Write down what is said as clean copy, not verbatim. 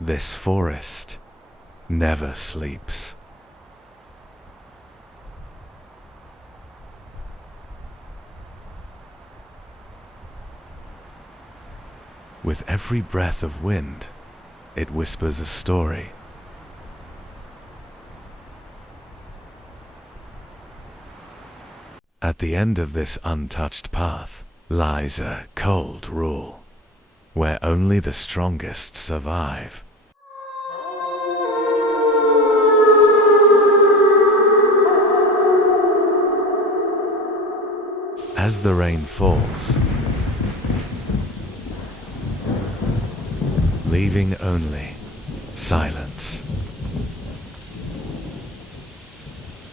This forest never sleeps. With every breath of wind, it whispers a story. At the end of this untouched path lies a cold rule, where only the strongest survive. As the rain falls, leaving only silence.